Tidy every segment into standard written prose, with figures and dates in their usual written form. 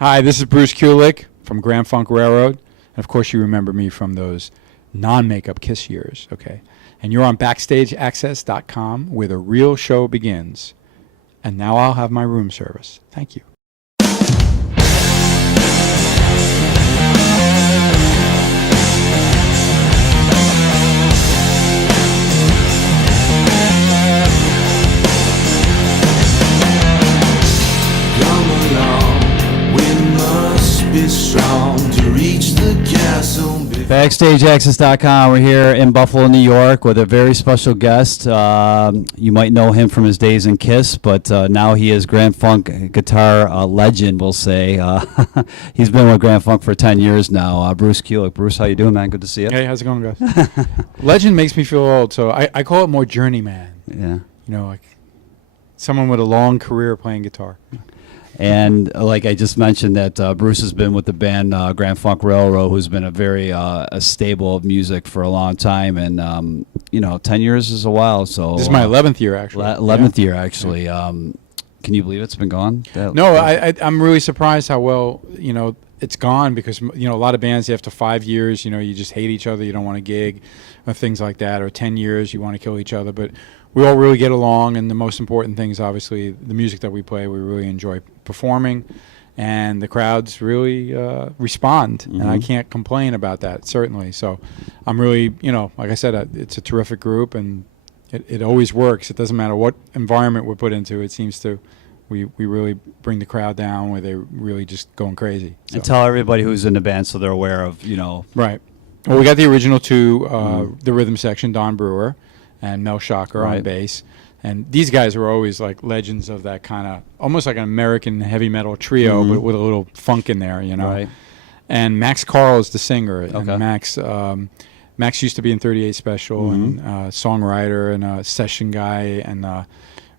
Hi, this is Bruce Kulick from Grand Funk Railroad. And of course, you remember me from those non-makeup Kiss years, okay? And you're on BackstageAxxess.com, where the real show begins. And now I'll have my room service. Thank you. Strong to reach the castle. BackstageAxxess.com. We're here in Buffalo, New York, with a very special guest. You might know him from his days in Kiss, but now he is Grand Funk guitar legend, we'll say. He's been with Grand Funk for 10 years now. Bruce Kulick. Bruce, how you doing, man? Good to see you. Hey, how's it going, guys? Legend makes me feel old, so I call it more journeyman. Yeah. You know, like someone with a long career playing guitar. And like I just mentioned, that Bruce has been with the band Grand Funk Railroad, who's been a very a staple of music for a long time. And, 10 years is a while. So this is my 11th year, actually. 11th year, actually. Can you believe it's been gone? No, I'm really surprised how well, it's gone, because, a lot of bands, after 5 years, you just hate each other, you don't want to gig, or things like that, or 10 years, you want to kill each other. But we all really get along, and the most important thing is obviously the music that we play. We really enjoy performing, and the crowds really respond, and I can't complain about that, certainly. So I'm really, like I said, it's a terrific group, and it always works. It doesn't matter what environment we're put into. It seems to, we really bring the crowd down where they're really just going crazy. So. And tell everybody who's in the band so they're aware of, Right. Well, we got the original two, the rhythm section, Don Brewer and Mel Shocker on bass. And these guys were always like legends of that kind of, almost like an American heavy metal trio, but with a little funk in there, Right. And Max Carl is the singer. Okay. And Max used to be in 38 Special, and songwriter and a session guy, and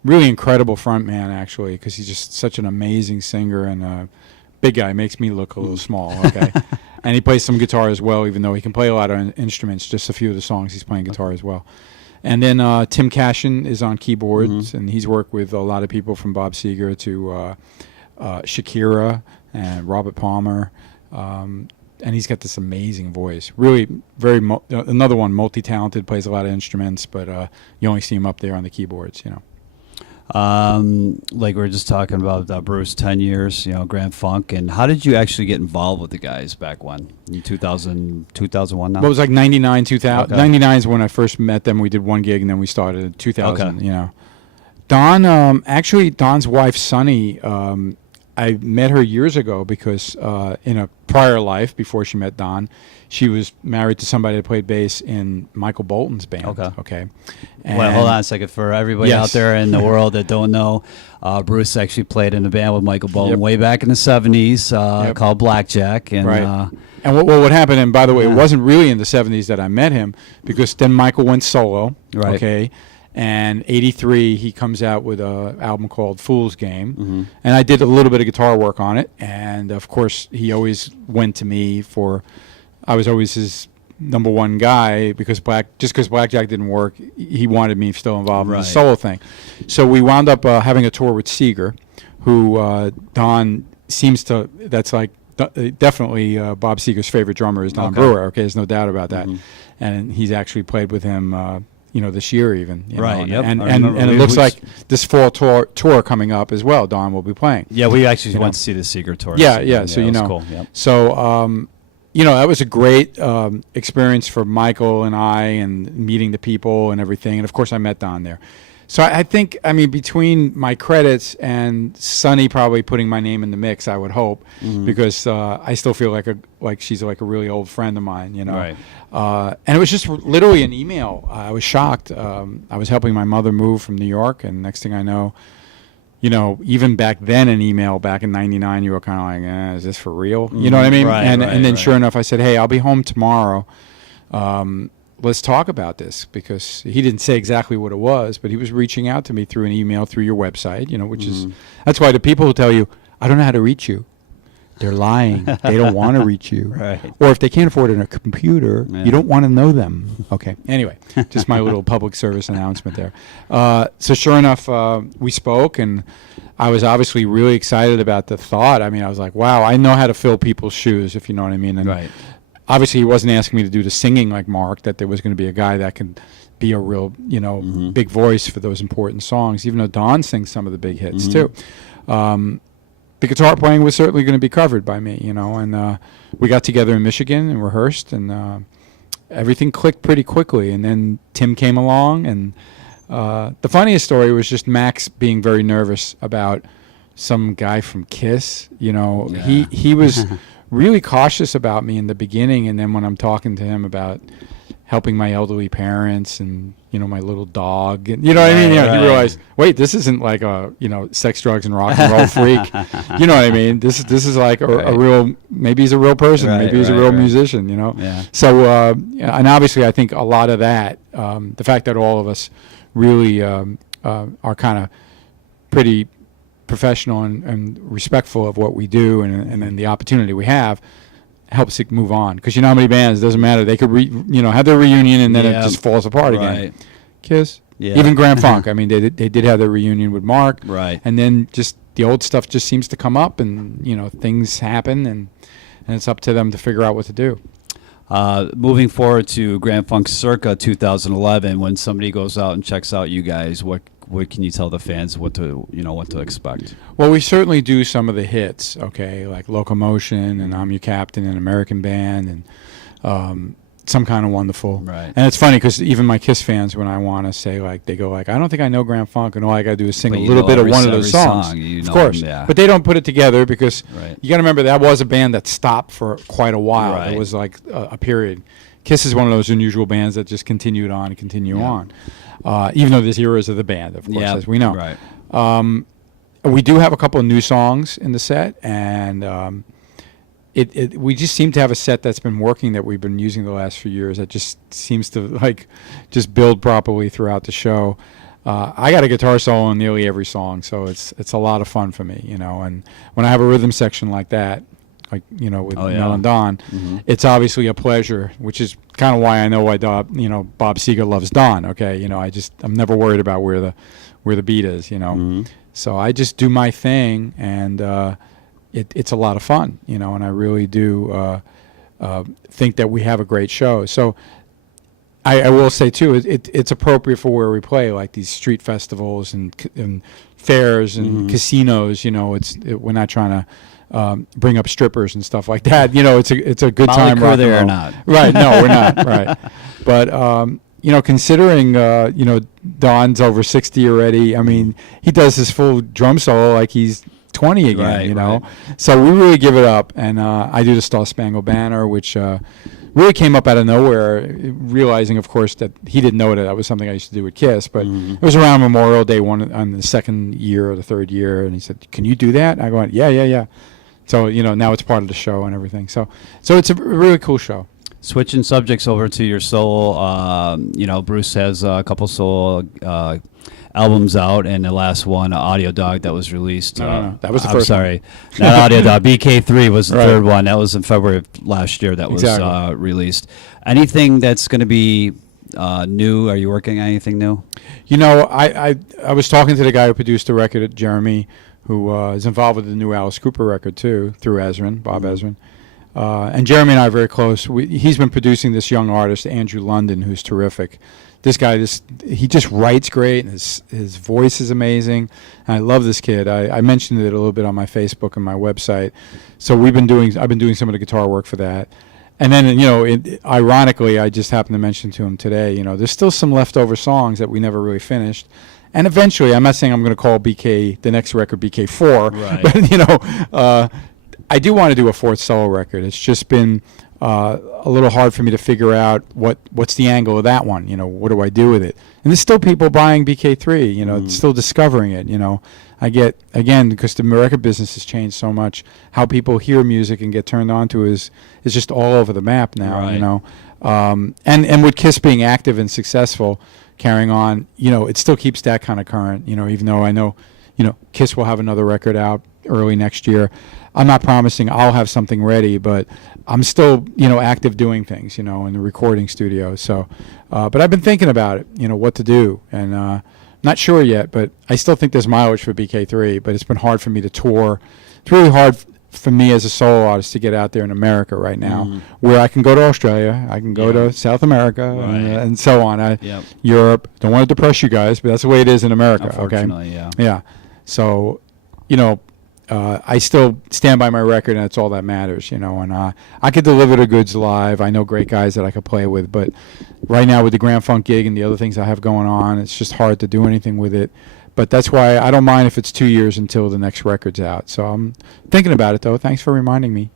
really incredible front man, actually, because he's just such an amazing singer, and big guy, makes me look a little small, okay? And he plays some guitar as well, even though he can play a lot of instruments. Just a few of the songs he's playing guitar as well. And then Tim Cashin is on keyboards, and he's worked with a lot of people, from Bob Seger to Shakira and Robert Palmer. And he's got this amazing voice. Really, very another one, multi-talented, plays a lot of instruments, but you only see him up there on the keyboards, Like we were just talking about Bruce, 10 years, Grand Funk. And how did you actually get involved with the guys back when? In 2001 now? Well, it was like 99, 2000. Okay. 99 is when I first met them. We did one gig, and then we started in 2000, Okay. Don, actually, Don's wife, Sunny, I met her years ago because in a prior life, before she met Don, she was married to somebody that played bass in Michael Bolton's band. Okay. Well, hold on a second. For everybody out there in the world that don't know, Bruce actually played in a band with Michael Bolton way back in the 70s called Blackjack. And, and what happened, and by the way, it wasn't really in the 70s that I met him, because then Michael went solo. Right. Okay. And 83, he comes out with an album called Fool's Game. And I did a little bit of guitar work on it. And, of course, he always went to me for, I was always his number one guy, because Blackjack didn't work, he wanted me still involved in the solo thing. So we wound up having a tour with Seger, who Don seems to, that's like definitely Bob Seger's favorite drummer is Don Brewer. Okay, there's no doubt about that. And he's actually played with him this year even. And it looks like this fall tour coming up as well, Don will be playing. Yeah, we actually went to see the Seeger tour. Yeah, so cool. Yep. So, that was a great experience for Michael and I, and meeting the people and everything. And, of course, I met Don there. So I think, between my credits and Sunny probably putting my name in the mix, I would hope, because I still feel like she's like a really old friend of mine, Right. And it was just literally an email. I was shocked. I was helping my mother move from New York, and next thing I know, even back then, an email back in '99, you were kind of like, is this for real? You know what I mean? Right, and then right. sure enough, I said, hey, I'll be home tomorrow. Let's talk about this, because he didn't say exactly what it was, but he was reaching out to me through an email, through your website, which is, that's why the people who tell you, I don't know how to reach you. they're lying. They don't want to reach you. Right. Or if they can't afford it on a computer, Yeah. you don't want to know them. Okay. Anyway, just my little public service announcement there. So sure enough, we spoke, and I was obviously really excited about the thought. I mean, I was like, wow, I know how to fill people's shoes, if you know what I mean. And Right. obviously he wasn't asking me to do the singing like Mark, that there was going to be a guy that could be a real, big voice for those important songs, even though Don sings some of the big hits too. The guitar playing was certainly going to be covered by me, and we got together in Michigan and rehearsed, and everything clicked pretty quickly. And then Tim came along, and the funniest story was just Max being very nervous about some guy from Kiss. He was really cautious about me in the beginning, and then when I'm talking to him about helping my elderly parents and my little dog, and what I mean, Right. he realized, wait, this isn't like a sex, drugs, and rock and roll freak. You know what I mean? This is like a real, maybe he's a real person, maybe he's a real musician. Yeah. So and obviously I think a lot of that, the fact that all of us really are kind of pretty professional and respectful of what we do, and then the opportunity we have helps it move on. Because how many bands, doesn't matter, they could have their reunion and then it just falls apart again. Kiss, even Grand Funk. I mean, they did have their reunion with Mark, Right. and then just the old stuff just seems to come up, and things happen, and it's up to them to figure out what to do. Moving forward to Grand Funk circa 2011, when somebody goes out and checks out you guys, what can you tell the fans what to expect? Well, we certainly do some of the hits, okay, like Locomotion and I'm Your Captain and American Band and Some Kind of Wonderful. Right. And it's funny because even my Kiss fans, when I want to say, they go I don't think I know Grand Funk, and all I got to do is sing But a little bit of one of those songs. Song, of course. Yeah. But they don't put it together because Right. you got to remember that was a band that stopped for quite a while. Right. It was like a period. Kiss is one of those unusual bands that just continued on and continue on. Even though there's eras of the band, of course, as we know. Right. We do have a couple of new songs in the set, and we just seem to have a set that's been working, that we've been using the last few years, that just seems to just build properly throughout the show. I got a guitar solo in nearly every song, so it's a lot of fun for me, and when I have a rhythm section like that, with Mel and Don, it's obviously a pleasure, which is kind of why I know why Bob Seger loves Don. Okay, I'm never worried about where the beat is, So I just do my thing, and it's a lot of fun, and I really do think that we have a great show. So I will say too, it's appropriate for where we play, like these street festivals and fairs and casinos. We're not trying to bring up strippers and stuff like that. It's a good time. Motley Crue there or not? Right? No, we're not. Right, but considering Don's over 60 already. I mean, he does his full drum solo like he's 20 again. Right. So we really give it up, and I do the Star Spangled Banner, which really came up out of nowhere, realizing, of course, that he didn't know that was something I used to do with Kiss, but it was around Memorial Day on the second year or the third year, and he said, "Can you do that?" I go, yeah. So now it's part of the show and everything. So it's a really cool show. Switching subjects over to your solo, Bruce has a couple solo albums out, and the last one, Audio Dog, that was released. No. That was the I'm first sorry. Not Audio Dog. BK3 was the Right. third one. That was in February of last year that was Exactly. released. Anything that's going to be new? Are you working on anything new? I was talking to the guy who produced the record, Jeremy, who is involved with the new Alice Cooper record too, through Ezrin, Bob Ezrin. And Jeremy and I are very close. He's been producing this young artist, Andrew London, who's terrific. This guy, he just writes great, and his voice is amazing. And I love this kid. I mentioned it a little bit on my Facebook and my website. So I've been doing some of the guitar work for that. And then, ironically, I just happened to mention to him today, there's still some leftover songs that we never really finished. And eventually, I'm not saying I'm going to call the next record BK4, Right. but, I do want to do a fourth solo record. It's just been a little hard for me to figure out what's the angle of that one. What do I do with it? And there's still people buying BK3. Still discovering it. I get, again, because the record business has changed so much, how people hear music and get turned on to is just all over the map now. Right. And with Kiss being active and successful, carrying on, it still keeps that kind of current. Even though I know, Kiss will have another record out early next year. I'm not promising I'll have something ready, but I'm still, active doing things, in the recording studio. So, but I've been thinking about it, what to do, and not sure yet, but I still think there's mileage for BK3, but it's been hard for me to tour. It's really hard for me as a solo artist to get out there in America right now, where I can go to Australia, I can go to South America, and so on. Europe. Don't want to depress you guys, but that's the way it is in America. Unfortunately, okay? Yeah. So, I still stand by my record, and that's all that matters, and I could deliver the goods live. I know great guys that I could play with, but right now with the Grand Funk gig and the other things I have going on, it's just hard to do anything with it. But that's why I don't mind if it's 2 years until the next record's out. So I'm thinking about it, though. Thanks for reminding me.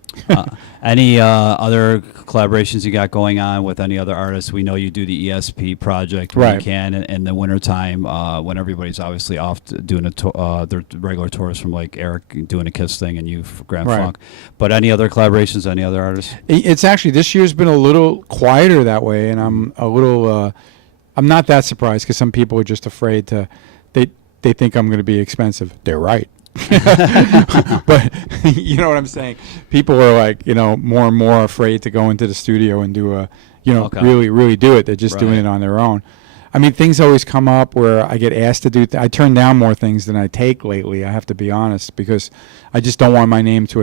Any other collaborations you got going on with any other artists? We know you do the ESP project when you can in the wintertime when everybody's obviously off doing their regular tours, from like Eric doing a Kiss thing and you for Grand Funk. But any other collaborations, any other artists? It's actually, this year's been a little quieter that way, and I'm a little, I'm not that surprised, because some people are just afraid to, they think I'm going to be expensive. They're right. But you know what I'm saying? People are like, more and more afraid to go into the studio and do a, really, really do it. They're just doing it on their own. I mean, things always come up where I get asked to do, I turn down more things than I take lately, I have to be honest, because I just don't want my name to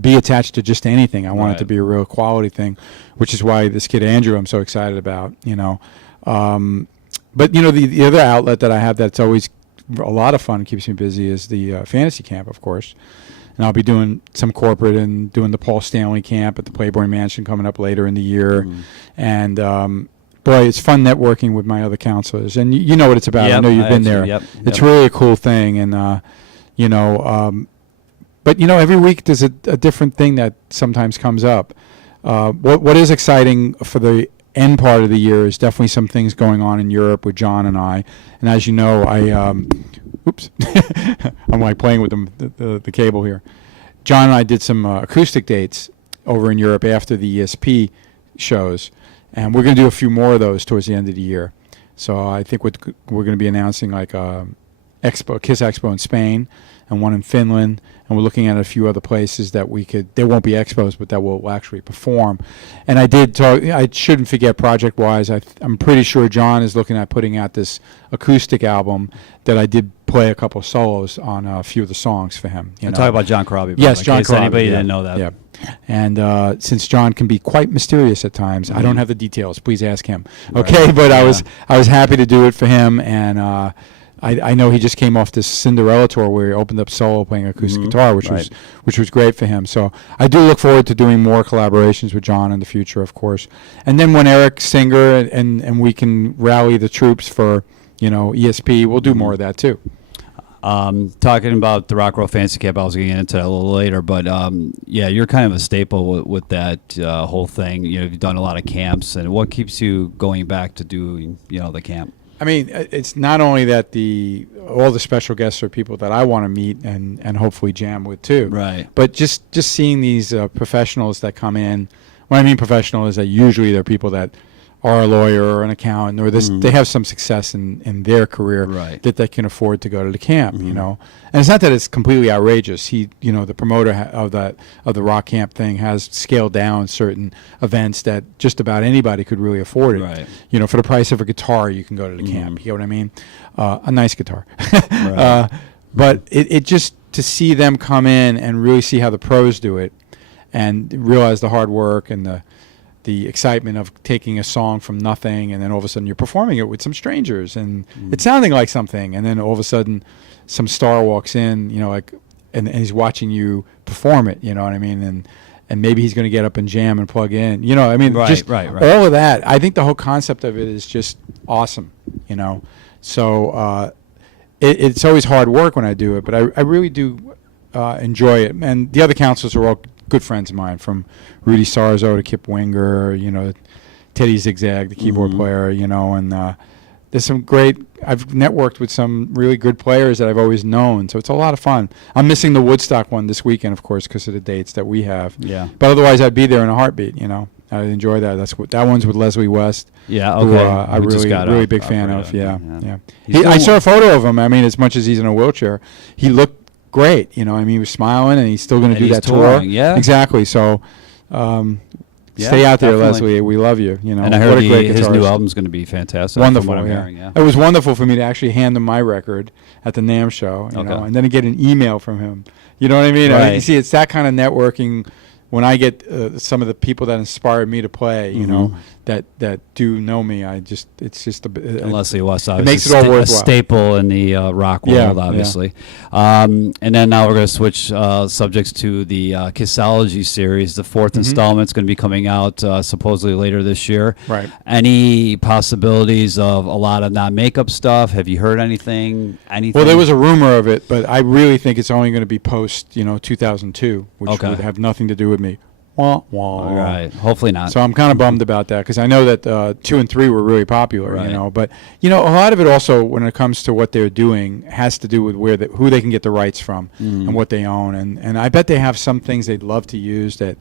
be attached to just anything. I want it to be a real quality thing, which is why this kid Andrew I'm so excited about, But, the other outlet that I have that's always a lot of fun, keeps me busy, is the fantasy camp, of course. And I'll be doing some corporate and doing the Paul Stanley camp at the Playboy Mansion coming up later in the year. And boy, it's fun networking with my other counselors. And you know what it's about. I know you've been there. It's really a cool thing. And, but, every week there's a different thing that sometimes comes up. What is exciting for the end part of the year is definitely some things going on in Europe with John and I. And as you know, oops, I'm like playing with the cable here. John and I did some acoustic dates over in Europe after the ESP shows, and we're going to do a few more of those towards the end of the year. So I think we're going to be announcing like a Kiss Expo in Spain and one in Finland, and we're looking at a few other places that there won't be expos, but that will actually perform. And I did talk, I shouldn't forget project-wise, I'm pretty sure John is looking at putting out this acoustic album that I did play a couple of solos on a few of the songs for him. I'm talking about John Crosby. Yes, John Crosby. Anybody didn't know that. Yeah. And since John can be quite mysterious at times, I don't have the details. Please ask him. Okay, but I was happy to do it for him, and I know he just came off this Cinderella tour where he opened up solo playing acoustic guitar, which was great for him. So I do look forward to doing more collaborations with John in the future, of course. And then when Eric's singer and we can rally the troops for ESP, we'll do more of that too. Talking about the Rock Roll Fantasy Camp, I was going to get into that a little later, but you're kind of a staple with that whole thing. You've done a lot of camps, and what keeps you going back to do the camp? I mean, it's not only that all the special guests are people that I want to meet and hopefully jam with too. Right. But just seeing these professionals that come in. What I mean professional is that usually they're people that are a lawyer or an accountant, or they have some success in their career that they can afford to go to the camp, And it's not that it's completely outrageous. The promoter of the rock camp thing has scaled down certain events that just about anybody could really afford it. Right. For the price of a guitar, you can go to the camp. You know what I mean? A nice guitar. But it just, to see them come in and really see how the pros do it and realize the hard work and the excitement of taking a song from nothing, and then all of a sudden you're performing it with some strangers, and it's sounding like something, and then all of a sudden some star walks in, and he's watching you perform it, you know what I mean, and maybe he's going to get up and jam and plug in, I mean, all of that. I think the whole concept of it is just awesome, So it's always hard work when I do it, but I really do enjoy it, and the other counselors are all good friends of mine, from Rudy Sarzo to Kip Winger, Teddy Zigzag, the keyboard player, and there's some great, I've networked with some really good players that I've always known, so it's a lot of fun. I'm missing the Woodstock one this weekend, of course, because of the dates that we have. Yeah. But otherwise, I'd be there in a heartbeat, I'd enjoy that. That one's with Leslie West. Yeah, okay. Who, I'm really big fan of, yeah. I saw a photo of him. I mean, as much as he's in a wheelchair, he looked great. You know, I mean, he was smiling, and he's still going to do he's that tour. touring, yeah. Exactly. So, Yeah, stay out there, definitely. Leslie. We love you. You know, And I what heard a great his new guitarist. album's going to be fantastic. Wonderful. From what I'm Yeah. hearing, yeah. It was wonderful for me to actually hand him my record at the NAMM show, you Okay. know, and then to get an email from him. You know what I mean? Right. You see, it's that kind of networking. When I get some of the people that inspired me to play, you know, that do know me, it's just a bit. And Leslie West, it obviously, makes it all a worthwhile. staple in the rock Yeah, world, yeah. obviously. And then now we're going to switch subjects to the Kissology series. The fourth installment is going to be coming out supposedly later this year. Right. Any possibilities of a lot of non-makeup stuff? Have you heard anything? Well, there was a rumor of it, but I really think it's only going to be post, 2002, which Okay. would have nothing to do with me. Wah, wah. All right. Hopefully not. So I'm kind of bummed about that because I know that 2 and 3 were really popular, Right. But a lot of it also, when it comes to what they're doing, has to do with who they can get the rights from and what they own, and I bet they have some things they'd love to use that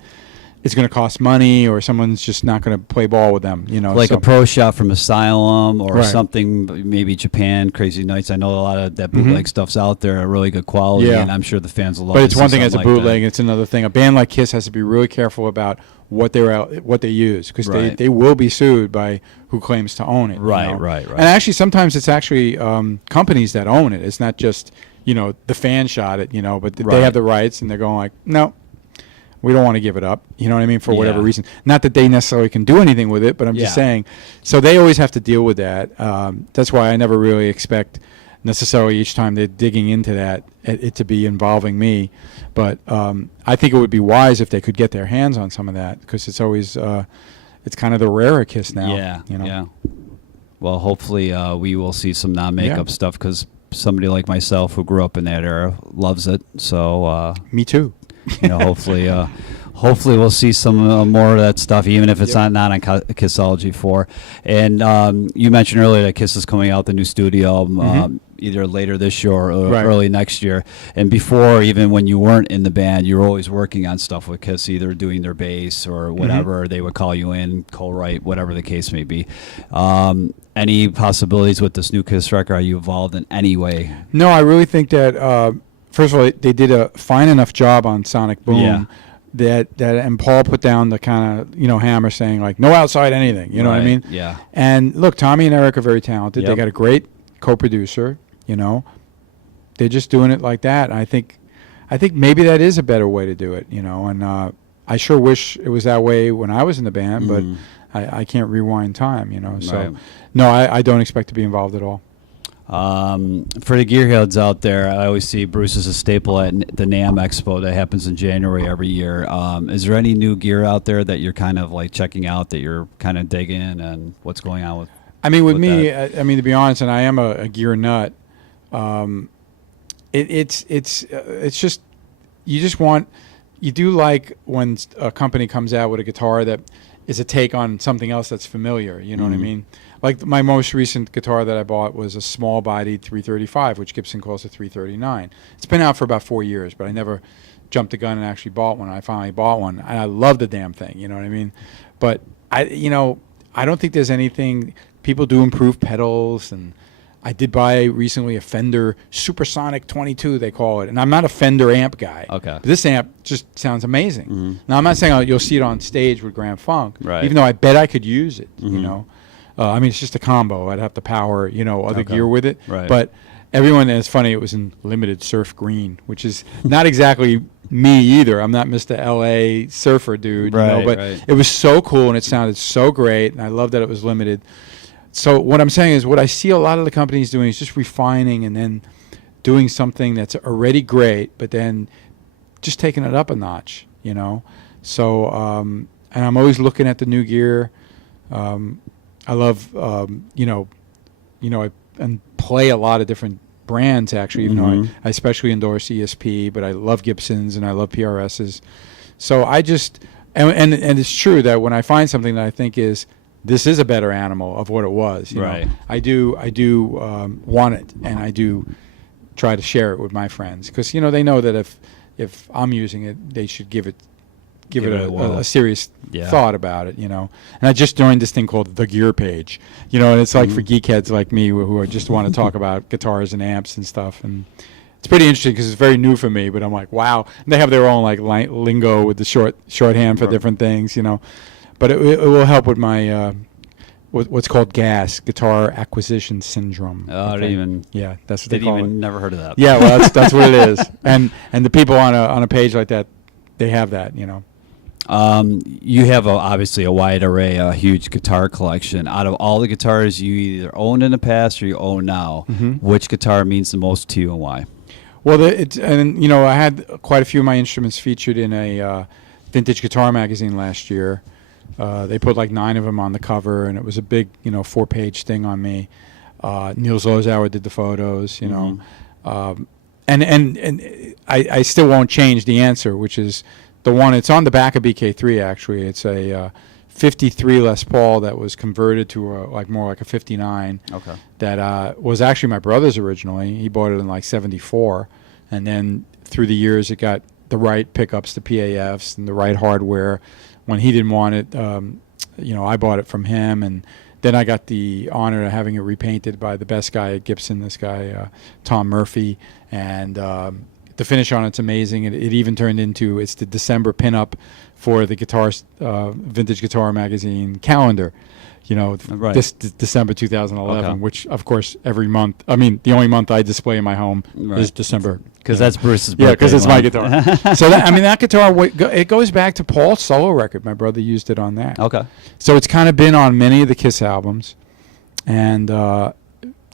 it's going to cost money, or someone's just not going to play ball with them, like so. a pro shot from Asylum or Right. something, maybe Japan, Crazy Nights. I know a lot of that bootleg stuff's out there, are really good quality, Yeah. and I'm sure the fans will love But to it's see one thing as a something like bootleg, that. it's another thing. A band like Kiss has to be really careful about what they use, because Right. they will be sued by who claims to own it. Right, right. And actually, sometimes it's actually companies that own it. It's not just the fan shot it, but Right. they have the rights, and they're going like, no, we don't want to give it up. You know what I mean? For whatever Yeah. reason. Not that they necessarily can do anything with it, but I'm just Yeah. saying. So they always have to deal with that. That's why I never really expect necessarily each time they're digging into that it to be involving me. But I think it would be wise if they could get their hands on some of that, because it's always it's kind of the rarer Kiss now. Yeah, You know? yeah. Well, hopefully we will see some non-makeup Yeah. stuff, because somebody like myself who grew up in that era loves it. So, Me too. hopefully we'll see some more of that stuff, even if it's Yep. not on Kissology 4. And you mentioned earlier that Kiss is coming out the new studio album either later this year or Right. early next year. And before, even when you weren't in the band, you were always working on stuff with Kiss, either doing their bass or whatever. They would call you in, co-write, whatever the case may be. Any possibilities with this new Kiss record? Are you involved in any way? No, I really think that first of all, they did a fine enough job on Sonic Boom. Yeah. That and Paul put down the kind of hammer, saying like no outside anything. You know what I Right, mean? yeah. And look, Tommy and Eric are very talented. They Yep. got a great co-producer. They're just doing it like that. And I think maybe that is a better way to do it. And I sure wish it was that way when I was in the band, but I can't rewind time. So Right. no, I don't expect to be involved at all. For the gearheads out there, I always see Bruce as a staple at the NAMM Expo that happens in January every year. Is there any new gear out there that you're kind of like checking out, that you're kind of digging, and what's going on with? I mean, with with me, that? to be honest, and I am a gear nut. It's just you do like when a company comes out with a guitar that is a take on something else that's familiar. You know what I mean? Like my most recent guitar that I bought was a small-bodied 335, which Gibson calls a 339. It's been out for about 4 years, but I never jumped the gun and actually bought one. I finally bought one, and I love the damn thing. You know what I mean? But I don't think there's anything. People do improve pedals, and I did buy recently a Fender Supersonic 22, they call it. And I'm not a Fender amp guy. Okay. But this amp just sounds amazing. Now, I'm not saying you'll see it on stage with Grand Funk, Right. even though I bet I could use it, it's just a combo. I'd have to power, other Okay. gear with it. Right. But everyone, and it's funny, it was in limited surf green, which is not exactly me either. I'm not Mr. LA surfer dude, Right, but right. it was so cool and it sounded so great, and I love that it was limited. So what I'm saying is what I see a lot of the companies doing is just refining and then doing something that's already great, but then just taking it up a notch, So, and I'm always looking at the new gear. I love, I and play a lot of different brands actually, even though I especially endorse ESP, but I love Gibsons and I love PRSs. So I just, and it's true that when I find something that I think this is a better animal of what it was. You Right. know? I do want it, and I do try to share it with my friends because they know that if I'm using it, they should give it a serious thought about it. And I just joined this thing called the Gear Page. And it's like for geekheads like me who just want to talk about guitars and amps and stuff. And it's pretty interesting because it's very new for me. But I'm like, wow. And they have their own like lingo with the shorthand for different things, you know. But it will help with my what's called GAS, Guitar Acquisition Syndrome. I didn't even. Yeah, that's what they call it. Never heard of that. Yeah, well, that's what it is. And the people on a page like that, they have that, you know. You have obviously a wide array, a huge guitar collection. Out of all the guitars you either owned in the past or you own now, which guitar means the most to you and why? Well, and you know, I had quite a few of my instruments featured in a vintage guitar magazine last year. They put like 9 of them on the cover, and it was a big, you know, 4-page thing on me. Niels Lozauer did the photos, you know, and I still won't change the answer, which is the one. It's on the back of BK3 actually. It's a 53 Les Paul that was converted to more like a 59. Okay. That was actually my brother's originally. He bought it in like 74, and then through the years it got the right pickups, the PAFs, and the right hardware. When he didn't want it, you know, I bought it from him, and then I got the honor of having it repainted by the best guy at Gibson, this guy Tom Murphy, and the finish on it's amazing. It even turned into it's the December pinup for the Vintage Guitar Magazine calendar. You know, right. This December 2011, Okay. which of course every month. I mean, the only month I display in my home Right. is December. Because that's Bruce's birthday. Yeah, because it's my month. guitar. So that guitar, it goes back to Paul's solo record. My brother used it on that. Okay. So it's kind of been on many of the Kiss albums, and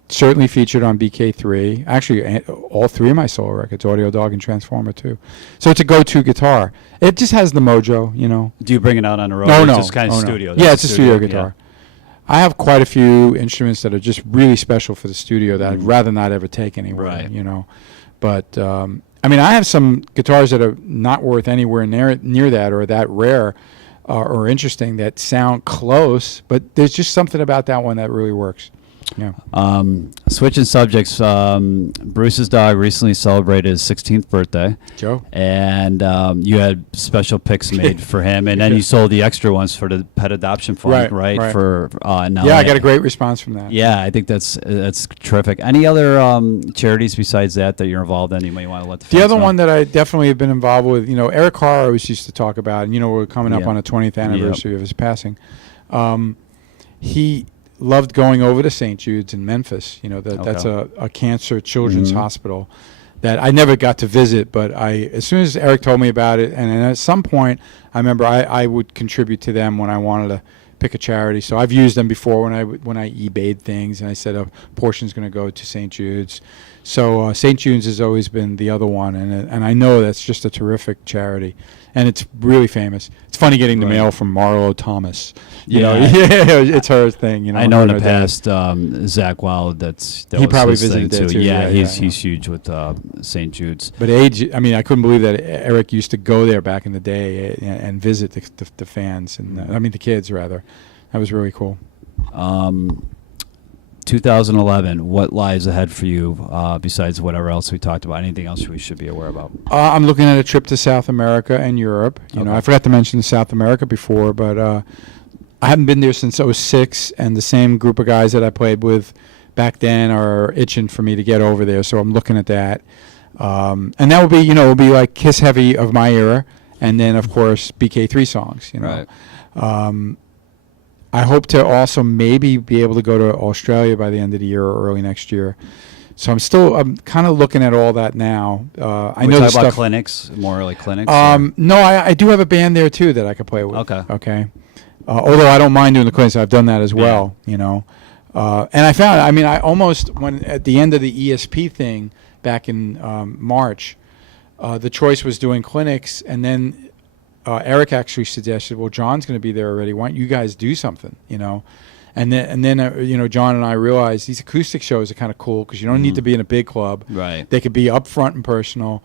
certainly featured on BK3. Actually, all 3 of my solo records, Audio Dog and Transformer too. So it's a go-to guitar. It just has the mojo, you know. Do you bring it out on the road? No, It's no. just kind of Oh, no. studio. Yeah, That's it's a studio guitar. I have quite a few instruments that are just really special for the studio that I'd rather not ever take anywhere, Right. you know. But, I mean, I have some guitars that are not worth anywhere near that or that rare or interesting that sound close, but there's just something about that one that really works. Yeah. Switching subjects, Bruce's dog recently celebrated his 16th birthday. Joe? And you had special picks made for him, and then you sold the extra ones for the pet adoption fund, right? Right. For now. Yeah, I got a great response from that. Yeah, I think that's terrific. Any other charities besides that you're involved in? You might want to let the The fans other know? one that I definitely have been involved with, you know, Eric Carr always used to talk about, and, you know, we're coming up Yeah. on the 20th anniversary of his passing. He loved going over to St. Jude's in Memphis. You know, that's a cancer children's hospital that I never got to visit, but as soon as Eric told me about it, and at some point, I remember I would contribute to them when I wanted to pick a charity. So I've used them before when I eBayed things, and I said a portion's going to go to St. Jude's. So St. Jude's has always been the other one, and I know that's just a terrific charity, and it's really famous. It's funny getting the mail from Marlo Thomas. You know, it's her thing. You know, I know in her the dad. past, Zach Wild. That He was probably his visited thing there too. Yeah, Yeah, he's huge with St. Jude's. But I mean, I couldn't believe that Eric used to go there back in the day and visit the fans, and I mean the kids rather. That was really cool. 2011, what lies ahead for you besides whatever else we talked about? Anything else we should be aware about? I'm looking at a trip to South America and Europe. You know, I forgot to mention South America before, but I haven't been there since '06, and the same group of guys that I played with back then are itching for me to get over there. So I'm looking at that, and that will be, you know, will be like Kiss Heavy of my era, and then of course BK3 songs. You know. Right. I hope to also maybe be able to go to Australia by the end of the year or early next year. So I'm kind of looking at all that now. I know talk the about stuff. clinics, more like clinics. No, I do have a band there too that I could play with. Okay. Okay. Although I don't mind doing the clinics, I've done that as well. You know, and I found, I mean, I almost when at the end of the ESP thing back in March, the choice was doing clinics, and then Eric actually suggested, well, John's going to be there already. Why don't you guys do something, you know? And then you know, John and I realized these acoustic shows are kind of cool because you don't need to be in a big club. Right. They could be upfront and personal.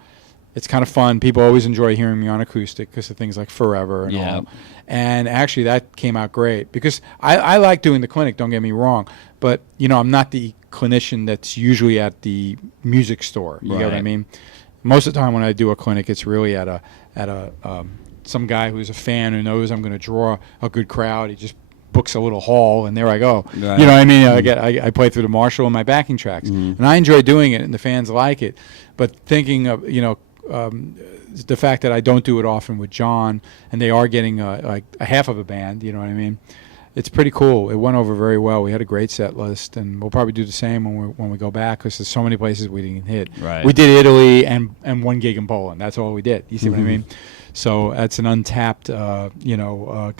It's kind of fun. People always enjoy hearing me on acoustic because of things like Forever and all. And actually, that came out great because I like doing the clinic, don't get me wrong. But, you know, I'm not the clinician that's usually at the music store. You get what I mean? Most of the time when I do a clinic, it's really at a some guy who's a fan who knows I'm going to draw a good crowd. He just books a little hall, and there I go. Right. You know what I mean? I play through the Marshall in my backing tracks, and I enjoy doing it, and the fans like it. But thinking of the fact that I don't do it often with John, and they are getting like a half of a band. You know what I mean? It's pretty cool. It went over very well. We had a great set list, and we'll probably do the same when we go back because there's so many places we didn't hit. Right. We did Italy and one gig in Poland. That's all we did. You see what I mean? So that's an untapped, kind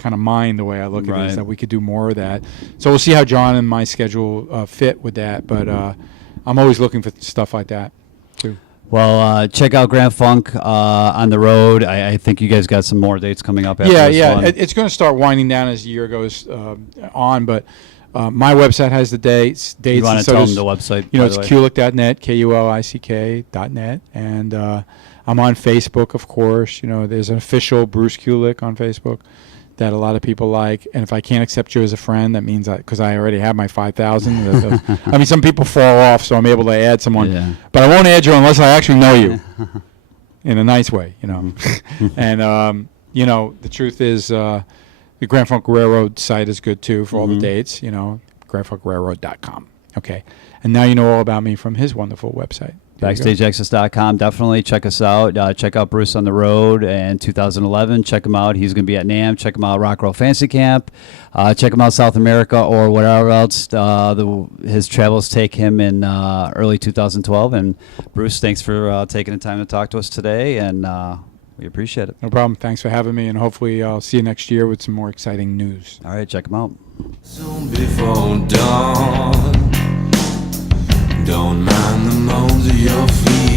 of mind. The way I look at it is that we could do more of that. So we'll see how John and my schedule fit with that. But I'm always looking for stuff like that too. Well, check out Grand Funk on the road. I think you guys got some more dates coming up after this one. It's going to start winding down as the year goes on, but my website has the dates. You want to tell them the website? It's Kulick.net, Kulick.net, and I'm on Facebook, of course. There's an official Bruce Kulick on Facebook that a lot of people like, and if I can't accept you as a friend, that means because I already have my 5,000. I mean, some people fall off, so I'm able to add someone, but I won't add you unless I actually know you, in a nice way, And the truth is, the Grand Funk Railroad site is good too for all the dates. GrandFunkRailroad.com. Okay, and now you know all about me from his wonderful website. BackstageAxxess.com. Definitely check us out. Check out Bruce on the road in 2011. Check him out. He's going to be at NAMM. Check him out Rock Roll Fancy Camp. Check him out South America or whatever else his travels take him in early 2012. And Bruce, thanks for taking the time to talk to us today, and we appreciate it. No problem. Thanks for having me, and hopefully I'll see you next year with some more exciting news. All right, check him out. Soon before dawn, don't mind the moans of your feet.